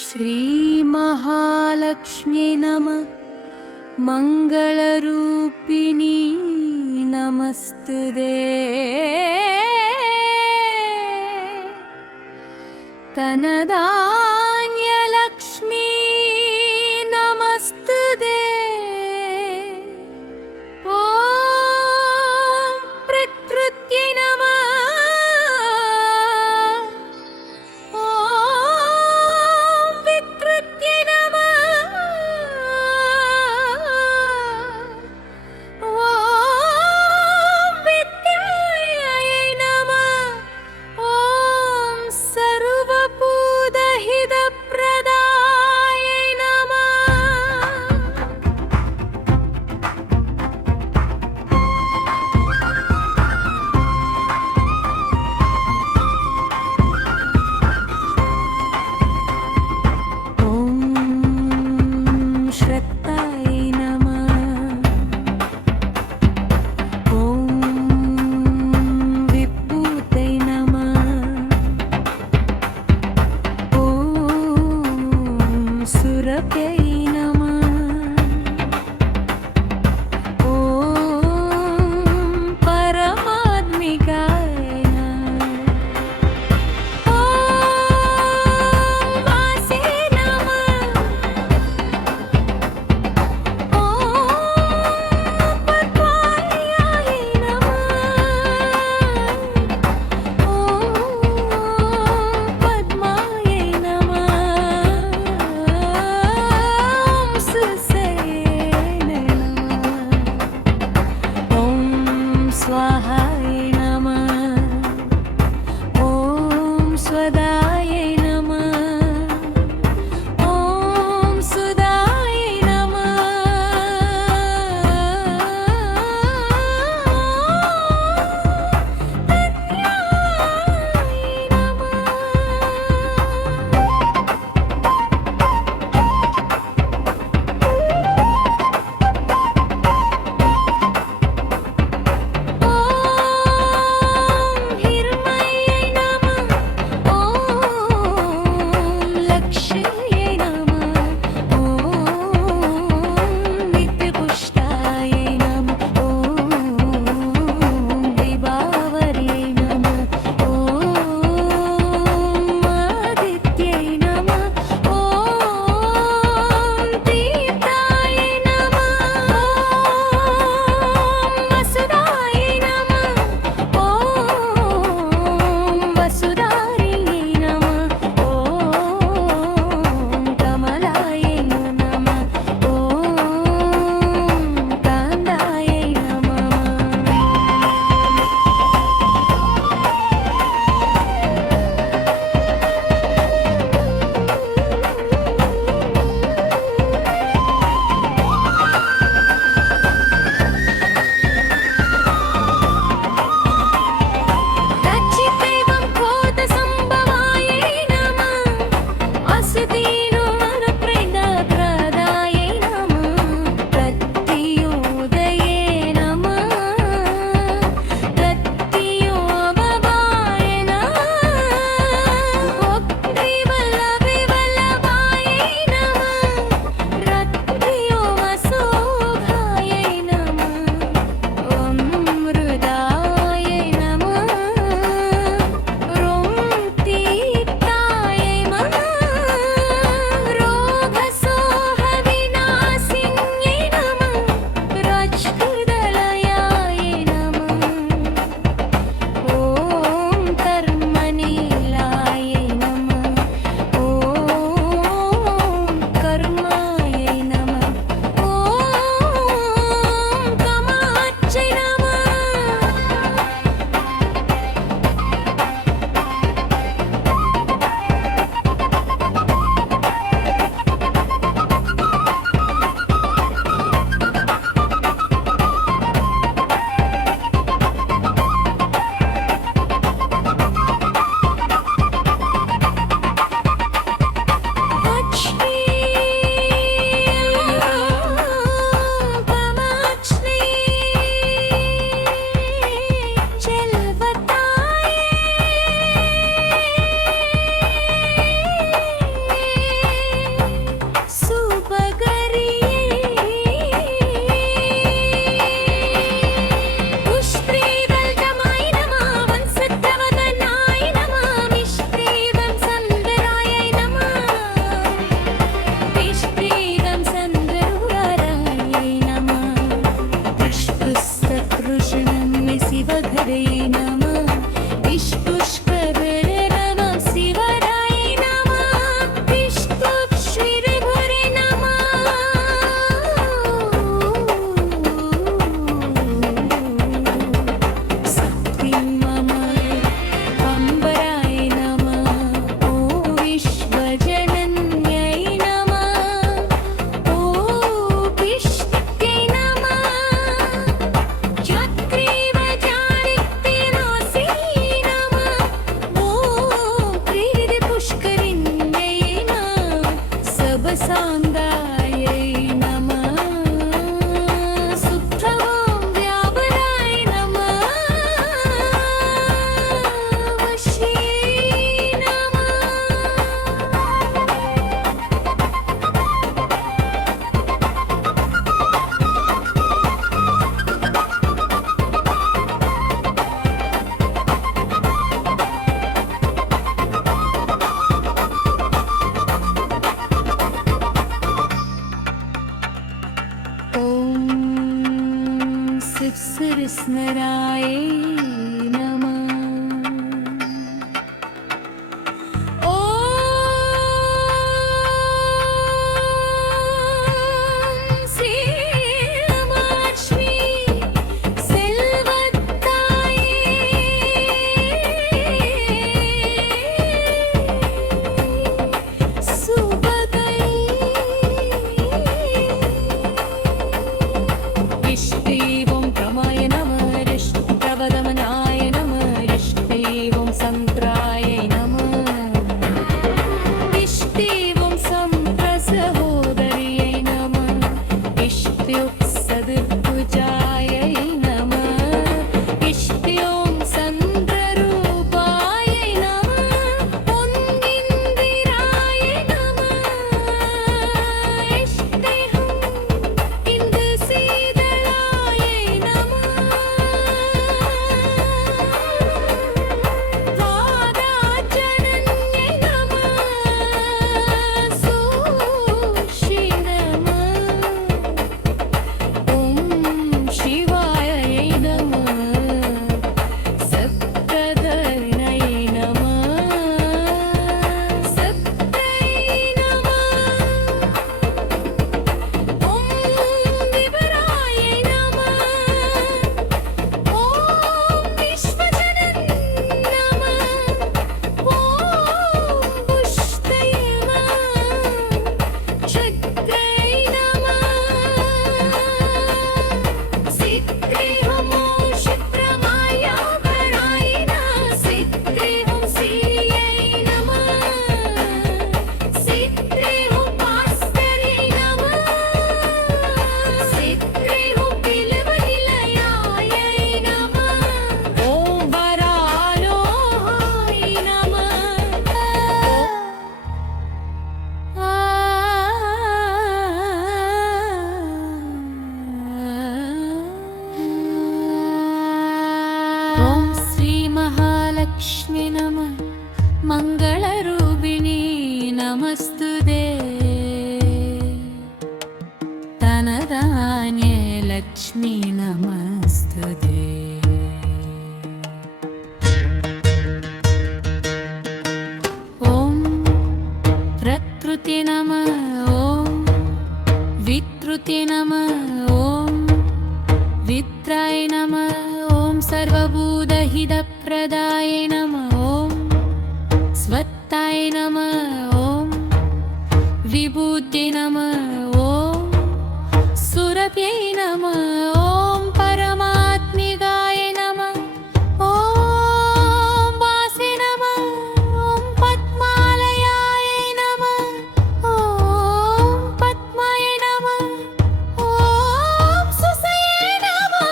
श्री महालक्ष्मी नमः। मंगलरूपिणी नमस्तुते। धनधान्यलक्ष्मी नमस्तुते। ॐ प्रकृत्यै नमः। ॐ विकृत्यै नमः। ॐ विद्यायै नमः। ॐ सर्वभूतहिताय स्मरायै नमः। ॐ श्रीलक्ष्मी सेल्वत्तायै सुभगै इष्टदेवं प्रमाय नमः इष्टप्रवदमनाय नमः इष्टदेवं सन्त्राय नमः इष्टदेवं सम्प्रसहोदर्यै नमः इष्टयुक्सदुर्भुजायै नमः इष्टयों सन्द्ररूपायै नमः उन्निन्दिराय नमः इष्टेहं इन्दुसीदलायै नमः वादाचरण्यै नमः सूषि नमः ॐ शिवायै नमः सत्प्रधर्यै नमः सत्यै नमः ॐ विवरायै नमः ॐ विश्वजनन् नमः ॐ पुष्टै नमः चक्रै नमः सिद्धेहं क्षिप्रमायाभराय सिद्धेहं श्रियै नमः सिद्धेहं भास्कर्यै नमः सिद्धेहं बिल्वनिलयायै नमः ॐ वरालोहाय नमः ॐ श्रीमहालक्ष्मी नमः मङ्गलरूपिणी नमस्तुते धनधान्ये लक्ष्मी नमस्तुते ॐ प्रकृति नमः ॐ विकृति नमः ॐ वित्राय नमः ॐ सर्वभूतहितप्रदाय नमः ॐ स्वत्ताय नमः ॐ विभूत्यै नमः ॐ सुरभ्यै नमः ॐ परमात्मिकाय नमः ॐ वासे नमः ॐ पद्मालयाय नमः ॐ पद्माय नमः ॐ सुसये नमः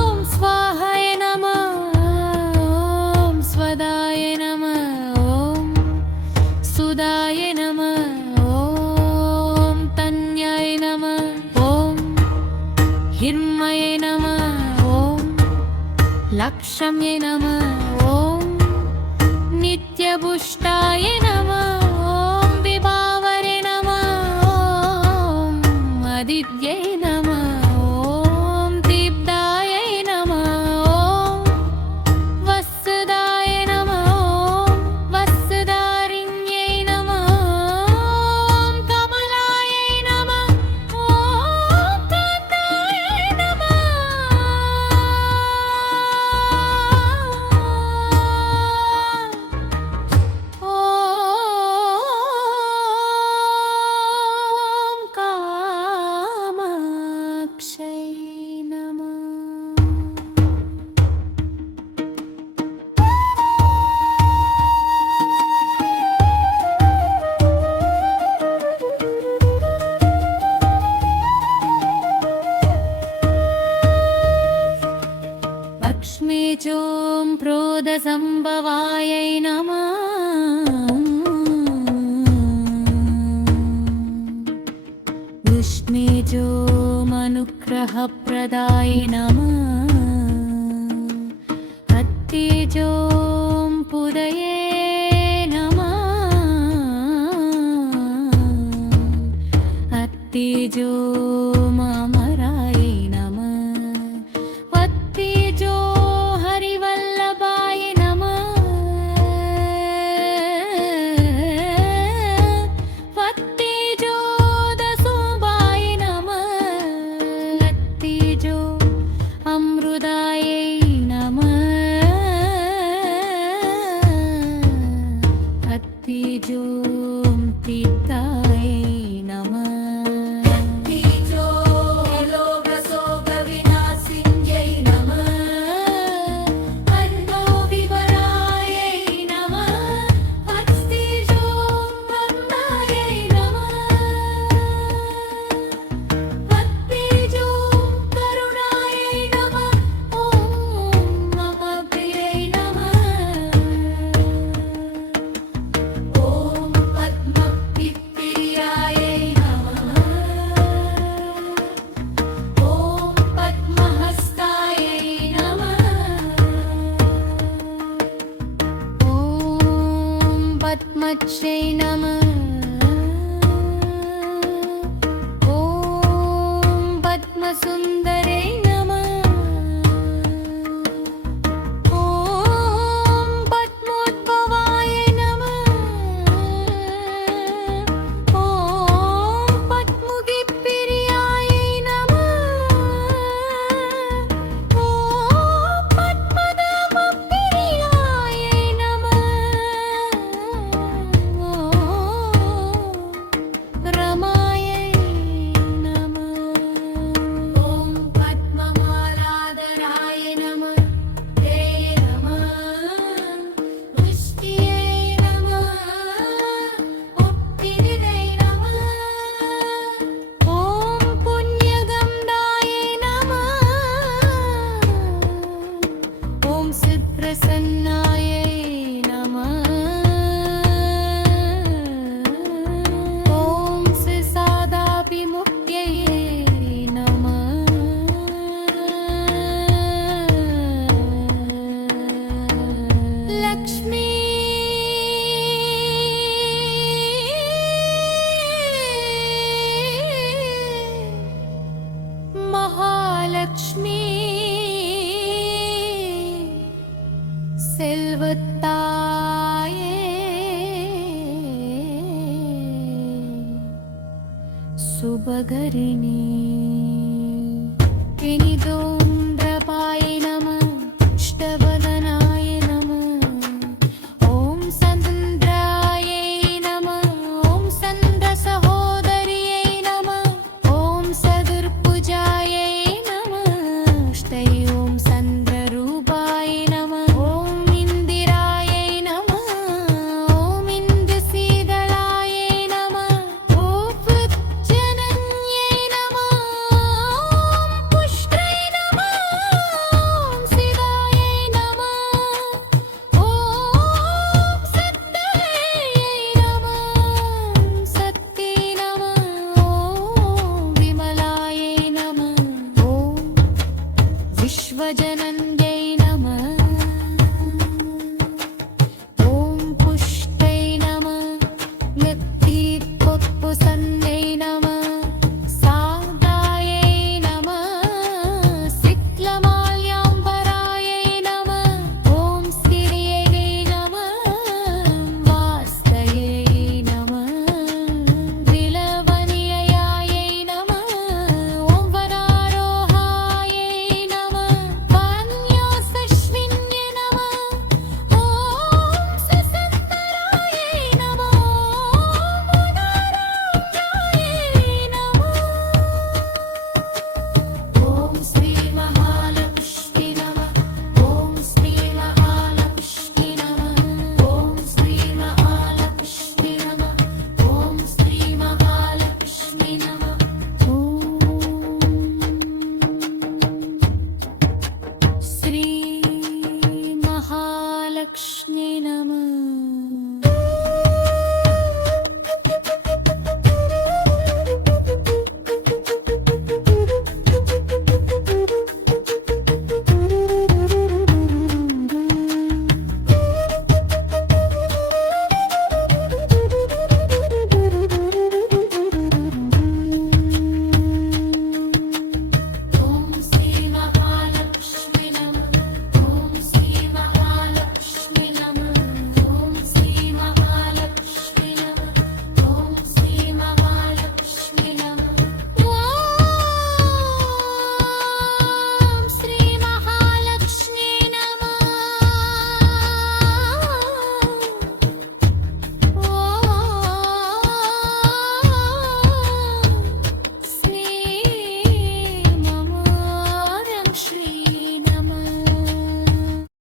ॐ स्वाहाय नमः ॐ स्वदाय नमः ॐ सुदाय नमः ॐ तन्याय नमः ॐ हिरण्मये नमः ॐ लक्ष्म्ये नमः ॐ नित्यपुष्टाय नमः ॐ विभावरे नमः ॐ आदित्यै नमः ॐ दीप्तायै नमः ॐ वत्सदाय नमः ॐ वत्सदारिण्यै नमः ॐ कमलायै नमः ॐ कान्ताय नमः ॐ कामाक्षै नमः लक्ष्मी चों प्रोदसंभवायै नमः विष्णे चोमनुग्रहप्रदाय नमः हत्ते चों पुदये नमः हत्ते चोमराय नमः कामाक्षै नमः ॐ पद्मसुन्दरै नमः ॐ पद्मोद्भवाय नमः ॐ पद्मगिप्पिर्यायै नमः ॐ पद्मनाभप्रियायै नमः ॐ रमायै नमः ॐ पद्ममालाधराय नमः ते नमः पुष्टियै नमः मुक्तिनिधये नमः ॐ पुण्यगन्धाय नमः ॐ सिद्धप्रसन्नायै नमः ॐ सिसादाभिमुक्त्यै नमः लक्ष्मी महालक्ष्मी செல்வத்தாயே சுபகரிணி இனிதோன்றபாய நம இஷ்டவதனாய நம ஓம் சந்திராயை நம ஓம் சந்திர சகோதரியை நம ஓம் சதுர்புஜாயை நம ஸ்தை ஓம் சந்திரரூபாய நம ஓம் இந்திராயை நம ஓம் இந்திரசீதளாயை நம ஓம் புஜ்ஜனன்யை நம ஓம் புஷ்ட்ரை நம ஓம் சிதாயை நம ஓம் சத்தயை நம சக்தி நம ஓம் விமலாயை நம ஓம் विश्वजनन्यै नमः ॐ पुष्टै नमः नित्यपुत्पुसन्नै नमः सादायै नमः सिक्लमाल्याम्बरायै नमः ॐ स्थिर्यै नमः वास्तयै नमः विलवनिलयायै नमः ॐ वरारोहायै नमः वान्योसश्विन्यै नमः ॐ सुसन्तरायै नमः ॐ मुनारायायै नमः ॐ श्रीमहालक्ष्मी नमः ॐ श्रीमहालक्ष्मी नमः ॐ श्रीमहालक्ष्मी नमः ॐ श्रीमहालक्ष्मी नमः ॐ श्रीमहालक्ष्मी नमः